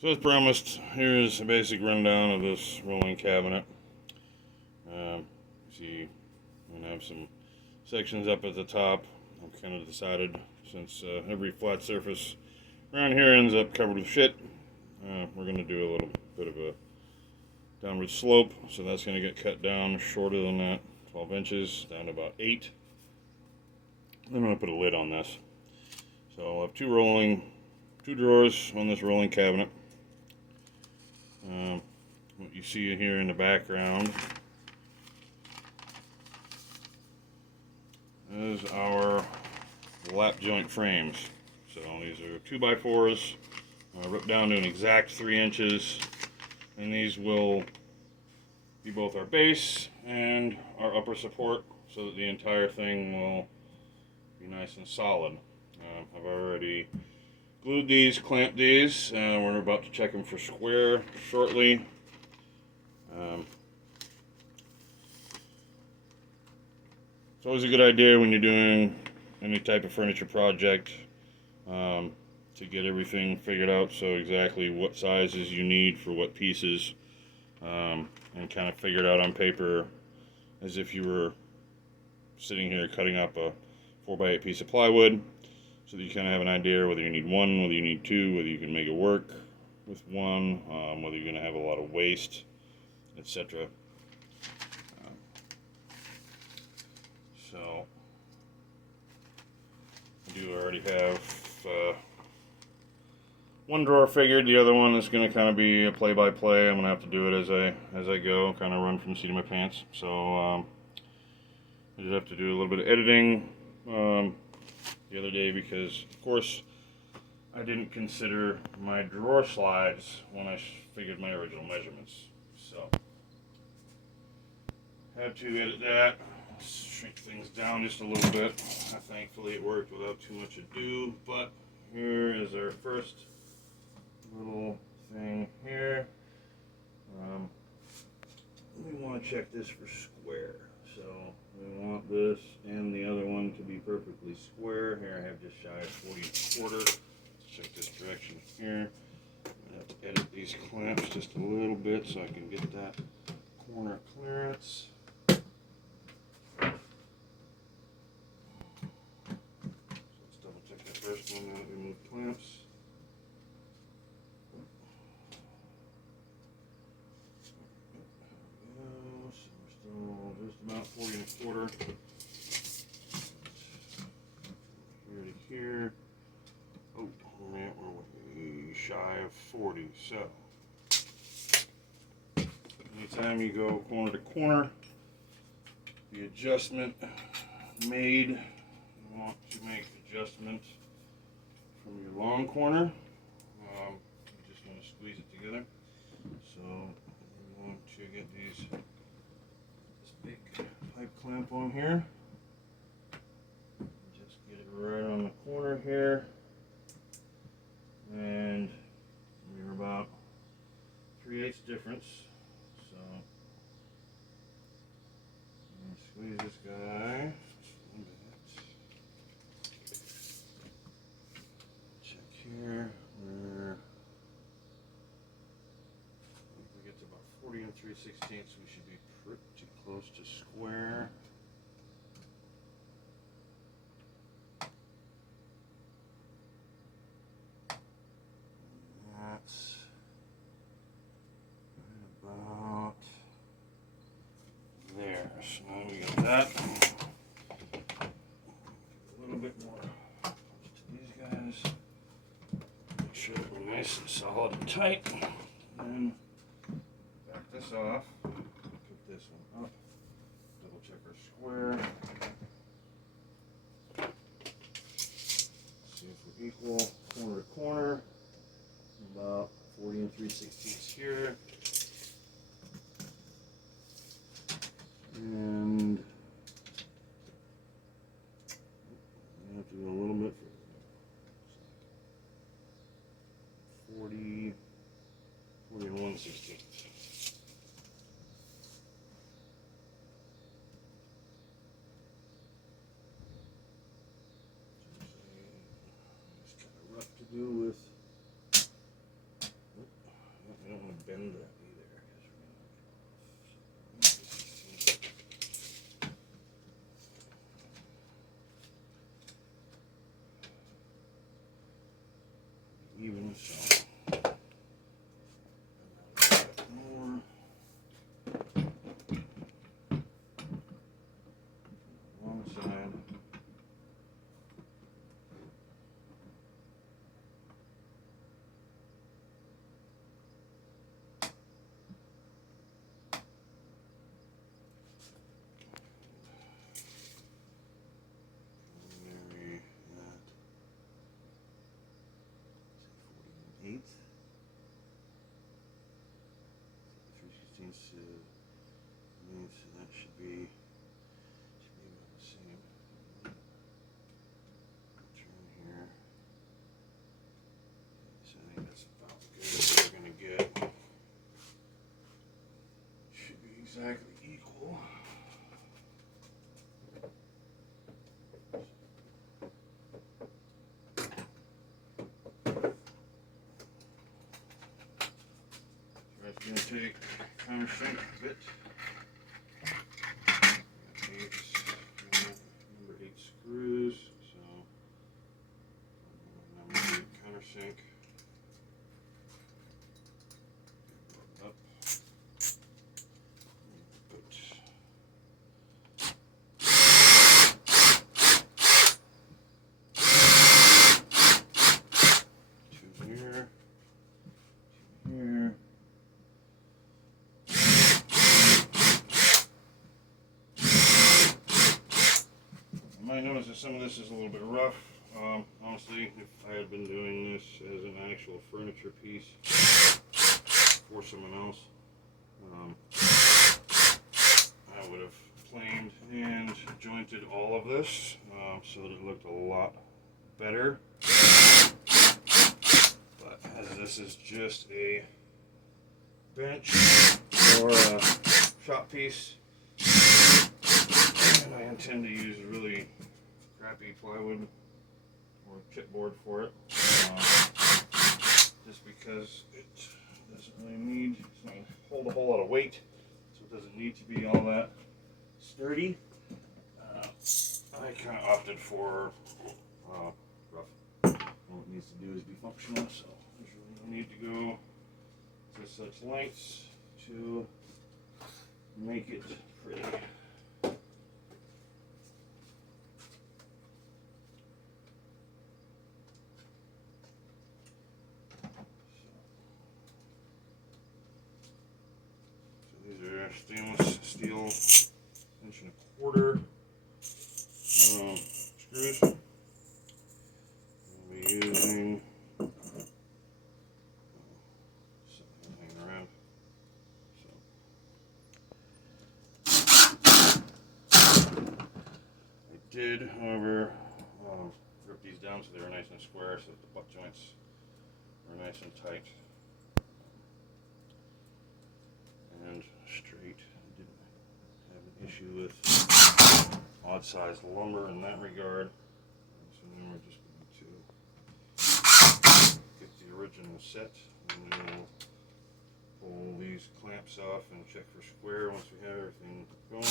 So as promised, here's a basic rundown of this rolling cabinet. See, I'm going to have some sections up at the top. I've kind of decided, since every flat surface around here ends up covered with shit, we're going to do a little bit of a downward slope. So that's going to get cut down shorter than that, 12 inches, down to about 8. Then I'm going to put a lid on this. So I'll have two drawers on this rolling cabinet. What you see here in the background is our lap joint frames. So these are 2x4s, ripped down to an exact 3 inches, and these will be both our base and our upper support, so that the entire thing will be nice and solid. I've already glued these, clamped these, and we're about to check them for square shortly. It's always a good idea when you're doing any type of furniture project to get everything figured out, so exactly what sizes you need for what pieces, and kind of figured out on paper as if you were sitting here cutting up a 4x8 piece of plywood, so that you kind of have an idea whether you need one, whether you need two, whether you can make it work with one, whether you're going to have a lot of waste, etc. So I do already have one drawer figured. The other one is going to kind of be a play-by-play. I'm going to have to do it as I go, kind of run from the seat of my pants. So I just have to do a little bit of editing the other day, because of course I didn't consider my drawer slides when I figured my original measurements. So had to edit that, shrink things down just a little bit. Thankfully it worked without too much ado, but here is our first little thing here. We want to check this for square. So we want this and the other one to be perfectly square. Here I have just shy of 40 1/4. Let's check this direction here. I'm going to have to edit these clamps just a little bit so I can get that corner clearance. So let's double check that first one, now that we move clamps. Just about 40 1/4. Here to here. Oh man, we're shy of 40. So anytime you go corner to corner, the adjustment made, you want to make adjustment from your long corner. You just want to squeeze it together. So we want to get this big pipe clamp on here. Just get it right on the corner here, and we're about 3/8 difference. So I'm gonna squeeze this guy. Check here where if we get to about 40 3/16, we should be pretty close to square. That's right about there. So now we got that. A little bit more punch to these guys. Make sure they're nice and solid and tight. And back this off. Put this one up. Double check our square. See if we're equal corner to corner. About 40 3/16 here. And I have to go a little bit further. 40 1/16. It's kind of rough to do with even, so more. One side. Marry that. 48. 3/16, so that should be about the same. Turn here. So I think that's about as good as we're gonna get. Should be exactly equal. So that's gonna take countersink bit. Number 8 screws, so number 8 countersink. Up. Put 2 here, 2 here. You might notice that some of this is a little bit rough. Honestly, if I had been doing this as an actual furniture piece for someone else, I would have planed and jointed all of this so that it looked a lot better. But as this is just a bench or a shop piece, and I intend to use really crappy plywood or chipboard for it, just because it doesn't really need, it's not going to hold a whole lot of weight, so it doesn't need to be all that sturdy. I kind of opted for rough. All it needs to do is be functional, so there's really no need to go to such lengths to make it pretty. Stainless steel 1 1/4 screws. We'll be using something hanging around. I did, however, rip these down so they were nice and square, so that the butt joints are nice and tight. And straight. I didn't have an issue with odd sized lumber in that regard. So then we're just going to get the original set, and then we'll pull these clamps off and check for square once we have everything going.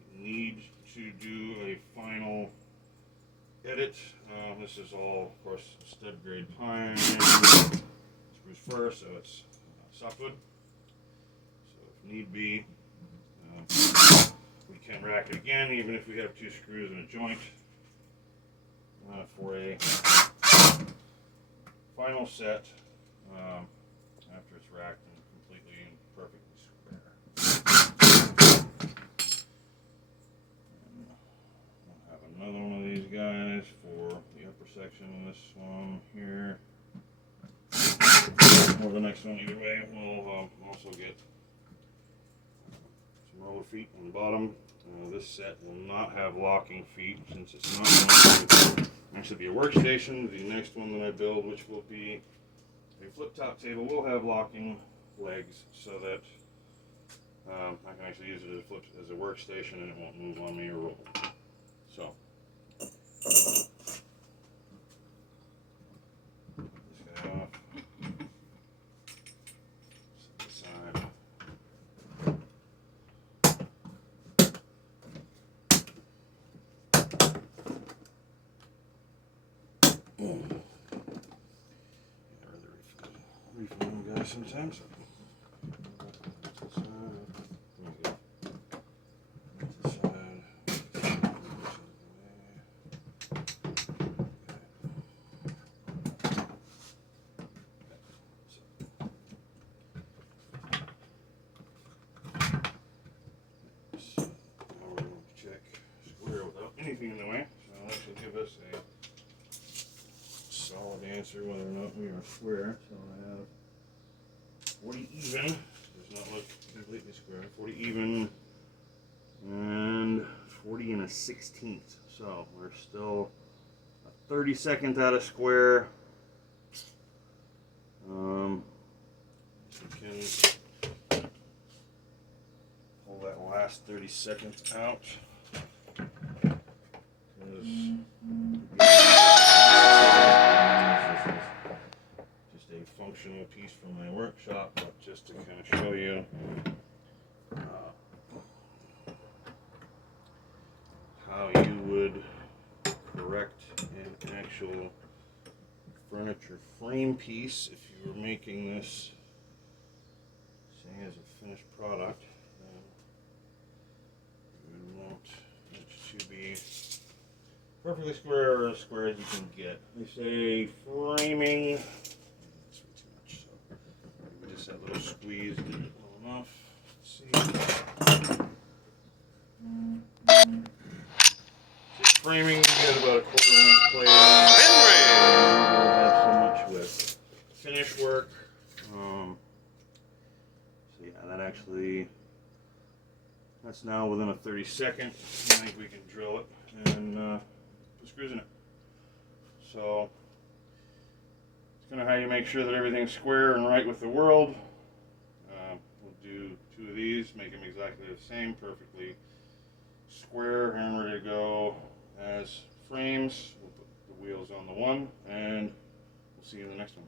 If we need to do a final edit, this is all, of course, stud grade pine, spruce fir, so it's softwood, so if need be, we can rack it again, even if we have 2 screws and a joint, for a final set after it's racked and completely and perfectly square. And we'll have another one of these guys for the upper section of this one here. Or the next one, either way. We'll also get some roller feet on the bottom. This set will not have locking feet since it's not going to actually be a workstation. The next one that I build, which will be a flip top table, will have locking legs so that I can actually use it as a workstation and it won't move on me or roll. So. This guy off. way sometimes. Anything in the way, so that should give us a solid answer whether or not we are square. So I have 40 even, does not look completely square, 40 even, and 40 and a 16th. So we're still a 32nd out of square. We can pull that last 30 seconds out. This is just a functional piece from my workshop, but just to kind of show you how you would correct an actual furniture frame piece if you were making this, say, as a finished product. You would want it to be perfectly square, or as square as you can get. They say framing. That's way too much. So maybe just that little squeeze did it well enough. Let's see. So framing, you get about a 1/4 inch plate. Don't have so much with finish work. So yeah, that actually. That's now within a 32nd. I think we can drill it and put screws in it. So it's kind of how you make sure that everything's square and right with the world. We'll do 2 of these, make them exactly the same, perfectly square and ready to go as frames. We'll put the wheels on the one, and we'll see you in the next one.